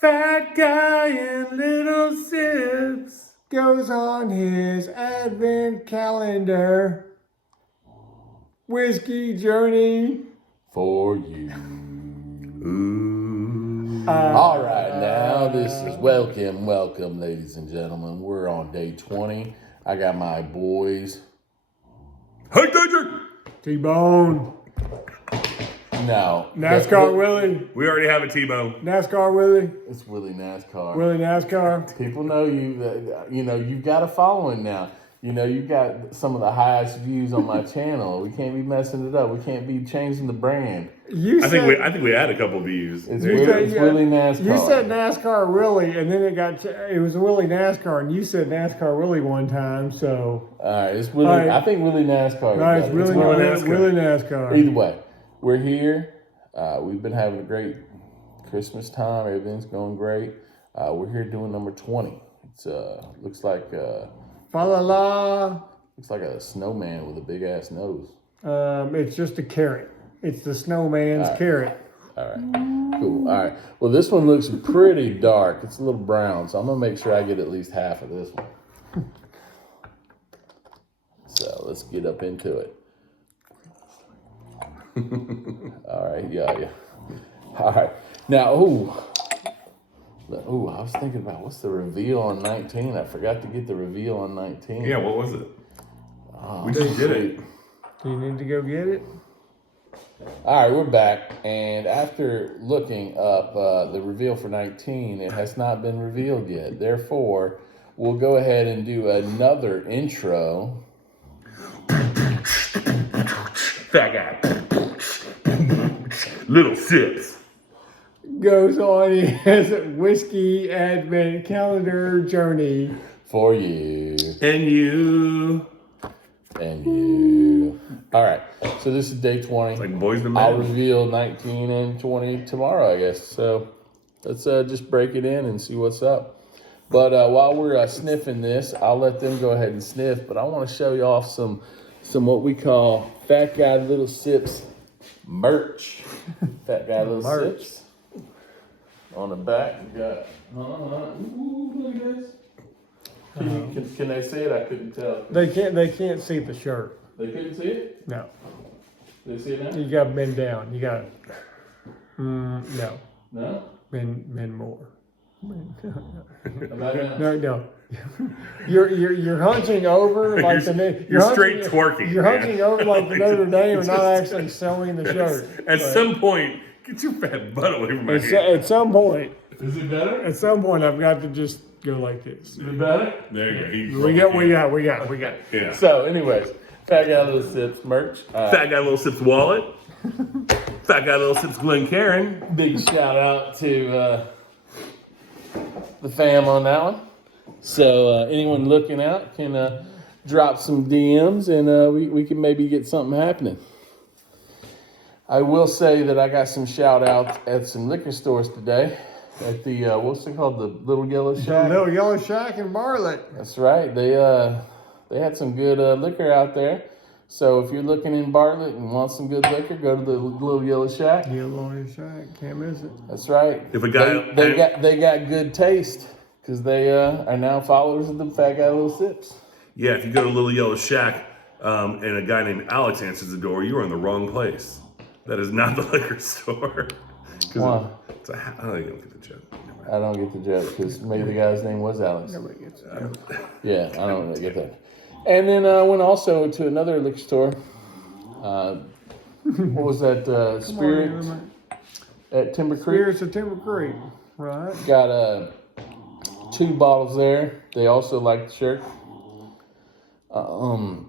Fat guy in little sips goes on his advent calendar. Whiskey journey for you. All right, now this is welcome, ladies and gentlemen. We're on day 20. I got my boys. Hey, DJ! T-Bone. No. NASCAR Willie. We already have a T-Bone. NASCAR Willie. It's Willie NASCAR. Willie NASCAR. People know you. You've got a following now. You've got some of the highest views on my channel. We can't be messing it up. We can't be changing the brand. I think we had a couple views. It's Willie NASCAR. You said NASCAR Willie, and then it was Willie NASCAR, and you said NASCAR Willie one time. So all right, it's Willie. Right. I think Willie NASCAR. Right, it's Willie NASCAR. Either way, we're here. We've been having a great Christmas time. Everything's going great. We're here doing number 20. It's looks like. Fa la la. Looks like a snowman with a big ass nose. It's just a carrot. It's the snowman's carrot. All right. Cool. All right. Well, this one looks pretty dark. It's a little brown, so I'm gonna make sure I get at least half of this one. So let's get up into it. All right. Yeah. All right. Now, I was thinking about what's the reveal on 19. I forgot to get the reveal on 19. Yeah, what was it? We just did it. Do you need to go get it? All right, we're back. And after looking up the reveal for 19, it has not been revealed yet. Therefore, we'll go ahead and do another intro. Fat guy. Little sips. Goes on his whiskey advent calendar journey. For you. And you. And you. All right. So this is day 20. It's like boys to men. I'll reveal 19 and 20 tomorrow, I guess. So let's just break it in and see what's up. But while we're sniffing this, I'll let them go ahead and sniff. But I want to show you off some what we call Fat Guy Little Sips merch. Fat Guy Little Sips. On the back, you got. Ooh, look at this. Can they see it? I couldn't tell. They can't see the shirt. They couldn't see it? No. They see it now? You got to bend down. You got to. No. No? Bend more. About now? No. You're hunching over like you're straight twerking. You're hunching over like the Notre Dame and not actually sewing the shirt. At some point, get your fat butt away from my hand. At some point. Is it better? At some point, I've got to just go like this. Is it better? There you go. We got. Yeah. So, anyways, Fat Guy Little Sips merch. Fat Guy Little Sips wallet. Fat Guy Little Sips Glencairn. Big shout out to the fam on that one. So, anyone looking out can drop some DMs and we can maybe get something happening. I will say that I got some shout outs at some liquor stores today. At the, what's it called? The Little Yellow Shack? The Little Yellow Shack in Bartlett. That's right. They had some good liquor out there. So if you're looking in Bartlett and want some good liquor, go to the Little Yellow Shack. Yellow Shack, can't miss it. That's right. If a guy they got good taste because they are now followers of the Fat Guy Little Sips. Yeah, if you go to Little Yellow Shack and a guy named Alex answers the door, you're in the wrong place. That is not the liquor store. Why? I don't get the joke. I don't get the joke because maybe the guy's name was Alex. Nobody gets it. Yeah, I don't really get that. And then I went also to another liquor store. What was that? Spirit at Timber Creek. Spirits at Timber Creek, right? Got 2 bottles there. They also like the shirt. And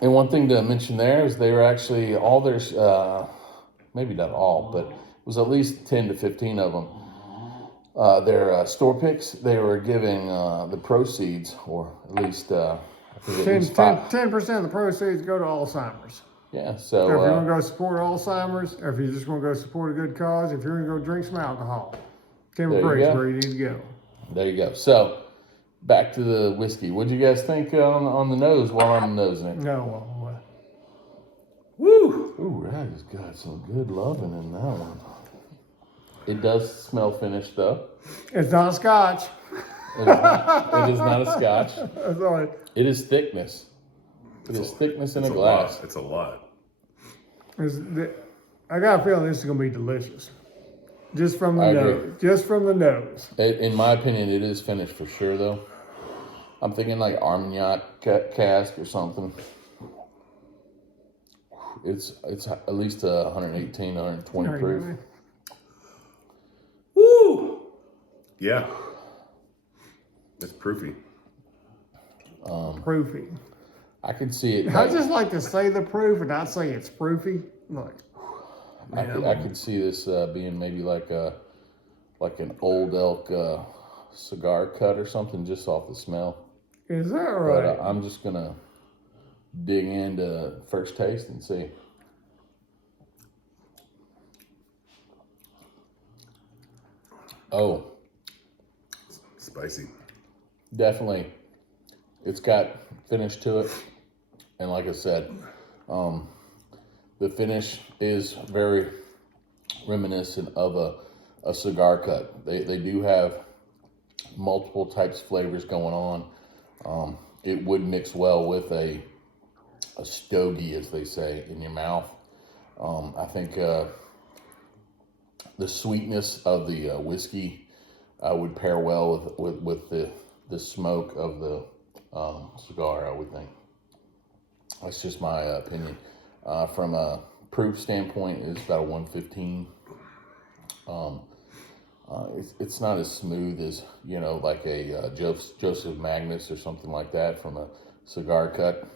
one thing to mention there is they were actually all their, maybe not all, but it was at least 10 to 15 of them. Their store picks, they were giving the proceeds, or at least 10% of the proceeds go to Alzheimer's. Yeah, so So if you're going to go support Alzheimer's, or if you're just going to go support a good cause, if you're going to go drink some alcohol, Timber Creek's where you need to go. There you go. So back to the whiskey. What'd you guys think on the nose while I'm nosing it? No, Woo! Ooh, that has got some good loving in that one. It does smell finished though. It's not Scotch. It is not a Scotch. Sorry. It is thickness. It is thickness in a glass. It's a lot. I got a feeling this is gonna be delicious. Just from the I nose. agree. Just from the nose. In my opinion, it is finished for sure though. I'm thinking like Armagnac cask or something. It's at least 118, 120 proof. Woo! Yeah. It's proofy. Proofy. I could see it. I just like to say the proof and not say it's proofy. Like, I could see this being maybe like an Old Elk cigar cut or something, just off the smell. is that right? But I'm just gonna dig into first taste and see. Oh, Spicy. definitely. It's got finish to it, and like I said, the finish is very reminiscent of a cigar cut. They do have multiple types of flavors going on. It would mix well with a stogie, as they say, in your mouth. I think the sweetness of the whiskey would pair well with the smoke of the cigar, I would think. That's just my opinion. From a proof standpoint, it's about a 115. It's not as smooth as, like a Joseph Magnus or something like that from a cigar cut.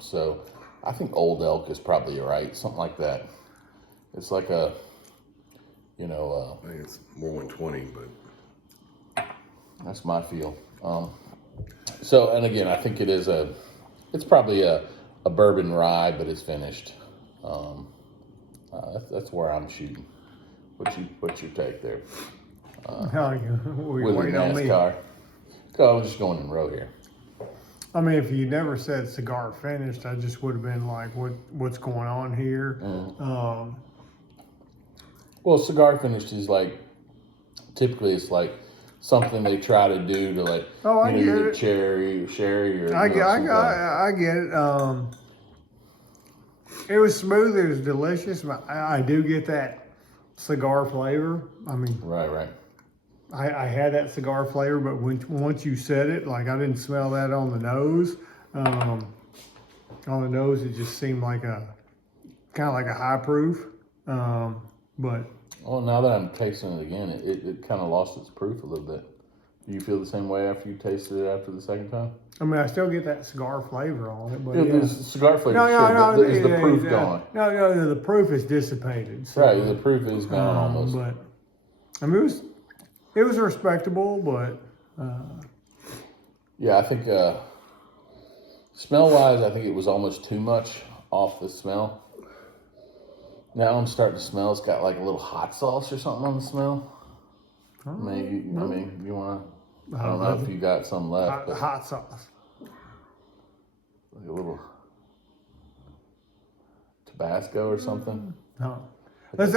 So I think Old Elk is probably right, something like that. It's like a, I think it's more 120, but that's my feel. So, and again, I think it's probably a bourbon rye, but it's finished. That's where I'm shooting. What's your take there? We With waiting on me. NASCAR. I'm just going in row here. I mean, if you never said cigar finished, I just would have been like, what's going on here? Well, cigar finished is like, typically it's like something they try to do to like, I get either it. sherry or. I get it. It was smooth. It was delicious. I do get that cigar flavor. I mean, Right. I had that cigar flavor, but once you said it, like I didn't smell that on the nose. On the nose, it just seemed like kind of like a high proof. But Well, now that I'm tasting it again, it kind of lost its proof a little bit. Do you feel the same way after you tasted it after the second time? I mean, I still get that cigar flavor on it. But Yeah, yeah. the cigar flavor, No, is the proof gone? No, the proof is dissipated. So, Right, the proof is gone almost. But I mean, it was respectable, but Yeah, I think smell-wise, I think it was almost too much off the smell. Now I'm starting to smell it's got like a little hot sauce or something on the smell. Maybe, I mean, you want to, I don't know if you got some left, but hot sauce. like a little Tabasco or something. Huh. Let's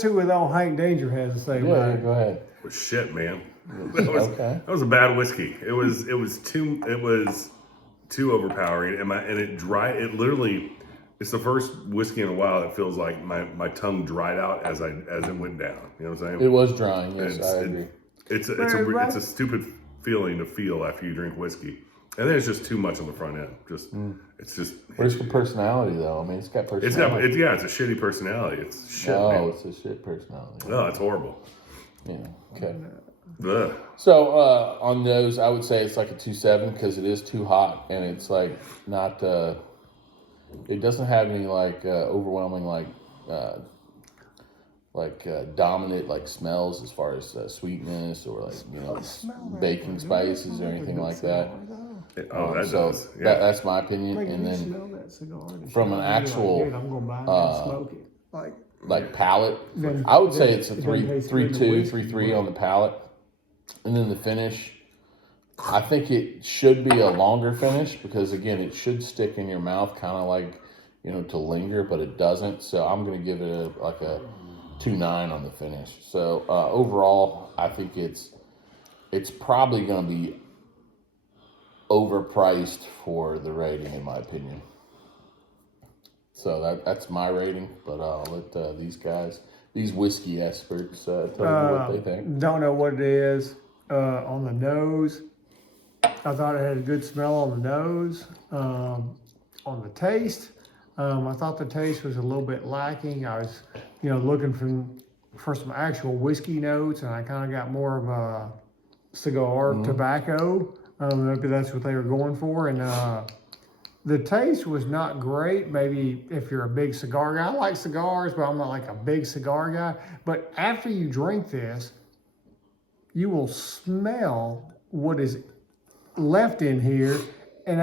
see what old Hank Danger has to say Yeah, about it. go ahead. Well, shit, man. Okay. That was a bad whiskey. It was too overpowering, and it dry. It literally, it's the first whiskey in a while that feels like my tongue dried out as it went down. You know what I'm saying? It was drying. Yes, It's- I agree. It's a stupid feeling to feel after you drink whiskey. And then it's just too much on the front end. It's just. Where's the personality though? I mean, it's got It's personality. it's a shitty personality. It's shit, man. It's a shit personality. Oh, it's horrible. Yeah. Okay. Ugh. So on those, I would say it's like a 2.7 because it is too hot and it's like not. It doesn't have any like overwhelming dominant like smells as far as sweetness or like baking spices or anything like that. That So does. Yeah. that's my opinion. And then from an actual I'm gonna buy it and smoke it. like palate, Then- I would say then- it's a then 3, taste 3, good in 2, whiskey, 3, 3 on the palate, and then the finish. I think it should be a longer finish because again, it should stick in your mouth, kind of like to linger, but it doesn't. So I'm gonna give it a 2.9 on the finish. So overall, I think it's probably going to be overpriced for the rating, in my opinion. So that's my rating, but I'll let these whiskey experts, tell you what they think. Don't know what it is. On the nose, I thought it had a good smell on the nose. On the taste, I thought the taste was a little bit lacking. I was, looking for some actual whiskey notes, and I kind of got more of a cigar tobacco. Maybe that's what they were going for, and the taste was not great. Maybe if you're a big cigar guy, I like cigars, but I'm not like a big cigar guy. But after you drink this, you will smell what is left in here. And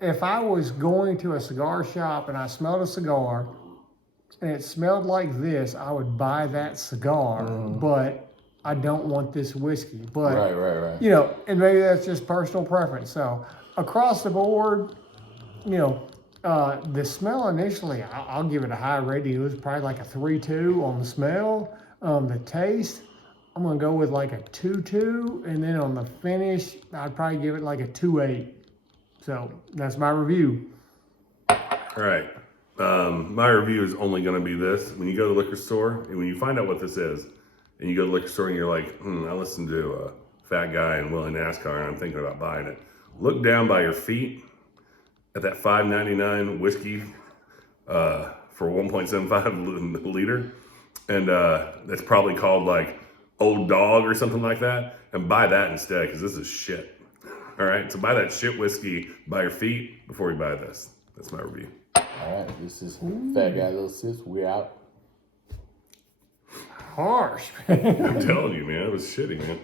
if I was going to a cigar shop and I smelled a cigar and it smelled like this, I would buy that cigar. But I don't want this whiskey. But right. And maybe that's just personal preference. So across the board, the smell initially, I'll give it a high rating. It was probably like a 3.2 on the smell. The taste, I'm gonna go with like a 2.2, and then on the finish, I'd probably give it like a 2.8. So that's my review. All right. My review is only going to be this. When you go to the liquor store and when you find out what this is, and you go to the liquor store and you're like, I listened to Fat Guy and Willie and FatGuy, and I'm thinking about buying it. Look down by your feet at that $5.99 whiskey for 1.75 liter, and that's probably called like Old Dog or something like that, and buy that instead, because this is shit. All right, so buy that shit whiskey by your feet before you buy this. That's my review. All right, this is Fat Guy, Little Sis. We're out. Harsh. I'm telling you, man, it was shitty, man.